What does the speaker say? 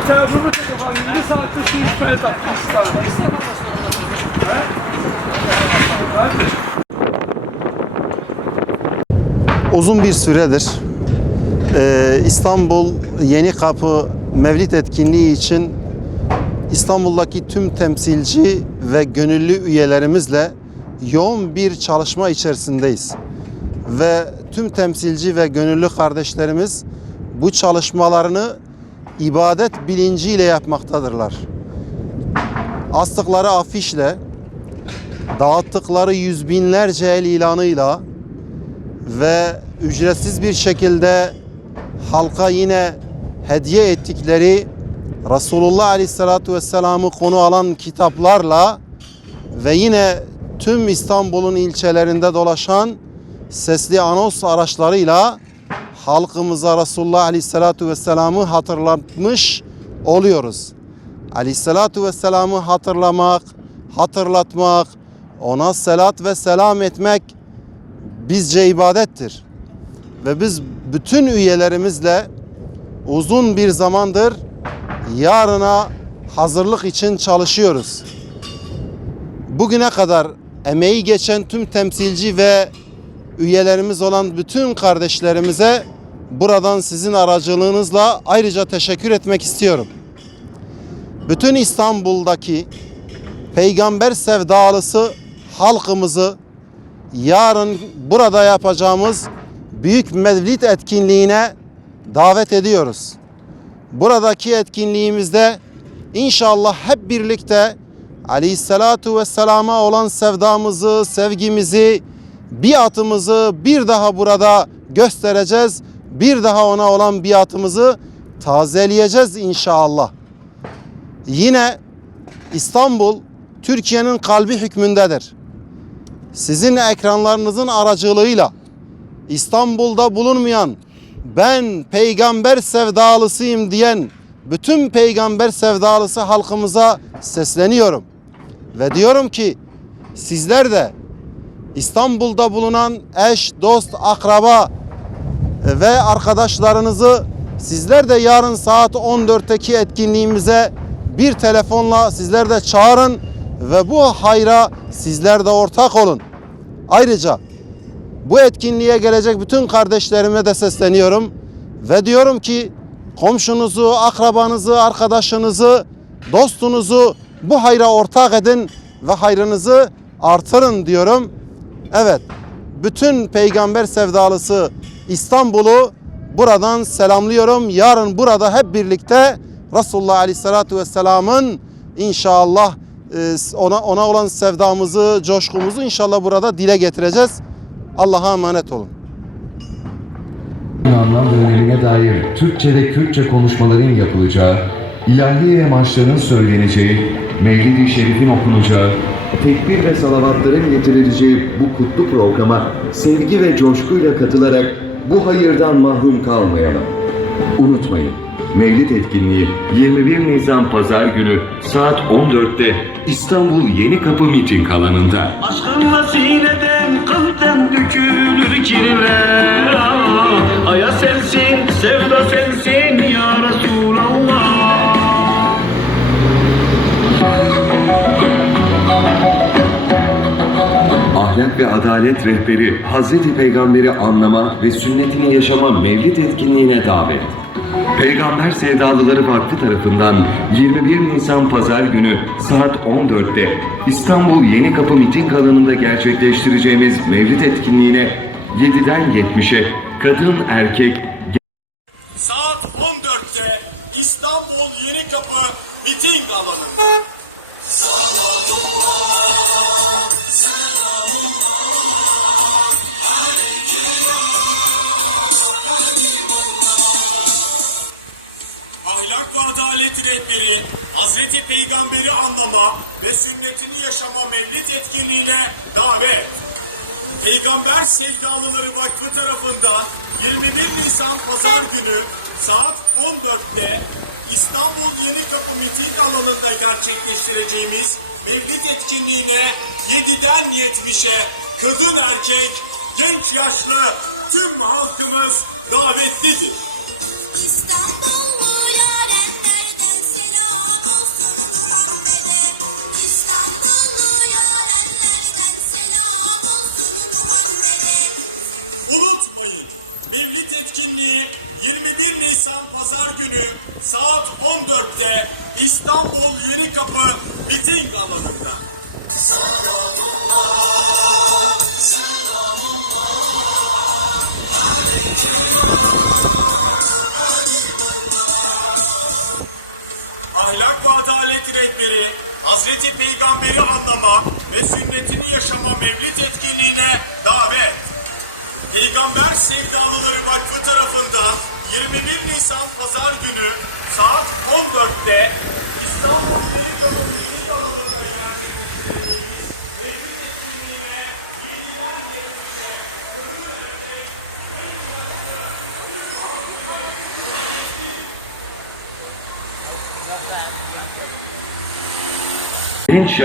Mesela Cumhurbaşkanı falan 20 saatte su içmeye taktı Uzun bir süredir ee, İstanbul Yeni Kapı Mevlid etkinliği için İstanbul'daki tüm temsilci ve gönüllü üyelerimizle yoğun bir çalışma içerisindeyiz. Ve tüm temsilci ve gönüllü kardeşlerimiz bu çalışmalarını ibadet bilinciyle yapmaktadırlar. Astıkları afişle, dağıttıkları yüz binlerce el ilanıyla ve ücretsiz bir şekilde halka yine hediye ettikleri Resulullah Aleyhisselatü Vesselam'ı konu alan kitaplarla ve yine tüm İstanbul'un ilçelerinde dolaşan sesli anons araçlarıyla halkımıza Resulullah Aleyhisselatü Vesselam'ı hatırlatmış oluyoruz. Aleyhisselatü Vesselam'ı hatırlamak, hatırlatmak, ona selat ve selam etmek bizce ibadettir. Ve biz bütün üyelerimizle uzun bir zamandır yarına hazırlık için çalışıyoruz. Bugüne kadar emeği geçen tüm temsilci ve üyelerimiz olan bütün kardeşlerimize buradan sizin aracılığınızla ayrıca teşekkür etmek istiyorum. Bütün İstanbul'daki peygamber sevdalısı halkımızı yarın burada yapacağımız büyük mevlid etkinliğine davet ediyoruz. Buradaki etkinliğimizde inşallah hep birlikte Aleyhisselatu Vesselam'a olan sevdamızı, sevgimizi, biatımızı bir daha burada göstereceğiz. Bir daha ona olan biatımızı tazeleyeceğiz inşallah. Yine İstanbul Türkiye'nin kalbi hükmündedir sizin ekranlarınızın aracılığıyla İstanbul'da bulunmayan ben peygamber sevdalısıyım diyen bütün peygamber sevdalısı halkımıza sesleniyorum. Ve diyorum ki sizler de İstanbul'da bulunan eş, dost, akraba ve arkadaşlarınızı sizler de yarın saat 14'teki etkinliğimize bir telefonla sizler de çağırın ve bu hayra sizler de ortak olun. Ayrıca bu etkinliğe gelecek bütün kardeşlerime de sesleniyorum ve diyorum ki komşunuzu, akrabanızı, arkadaşınızı, dostunuzu bu hayra ortak edin ve hayrınızı artırın diyorum. Evet, bütün peygamber sevdalısı İstanbul'u buradan selamlıyorum. Yarın burada hep birlikte Resulullah Aleyhisselatü Vesselam'ın inşallah e, ona ona olan sevdamızı, coşkumuzu inşallah burada dile getireceğiz. Allah'a emanet olun. anlam ve önemine dair Türkçe ve Kürtçe konuşmaların yapılacağı, ilahi amaçların söyleneceği, Mevlid-i Şerif'in okunacağı, tekbir ve salavatların getirileceği bu kutlu programa sevgi ve coşkuyla katılarak bu hayırdan mahrum kalmayalım. Unutmayın, Mevlid etkinliği 21 Nisan Pazar günü saat 14'te İstanbul Yeni Kapı Miting alanında. Aşkınla sineden kalpten dökülür kirler Ah, Aya Ahlak ve adalet rehberi Hazreti Peygamber'i anlama ve sünnetini yaşama mevlid etkinliğine davet. Peygamber Sevdalıları Vakfı tarafından 21 Nisan Pazar günü saat 14'te İstanbul Yeni Kapı Miting alanında gerçekleştireceğimiz mevlid etkinliğine 7'den 70'e kadın erkek Saat 14'te İstanbul Yeni Kapı miting alanında. Ahlak ve adalet rehberi, Hazreti Peygamber'i anlama ve sünnetini yaşama mevlid etkinliğine davet. Peygamber Sevdalıları Vakfı tarafından 21 Nisan Pazar günü saat 14'te İstanbul Yeni Kapı Miting alanında gerçekleştireceğimiz Mevlid etkinliğine 7'den 70'e kadın erkek, genç yaşlı tüm halkımız davetlidir. Mevlid etkinliği 21 Nisan Pazar günü saat 14'te İstanbul Yenikapı miting alanında. Ahlak ve adalet rehberi Hazreti Peygamberi anlama ve sünnetini yaşama mevlid Peygamber Sevdalıları Vakfı tarafından 21 Nisan Pazar günü saat 14'te İstanbul Yeni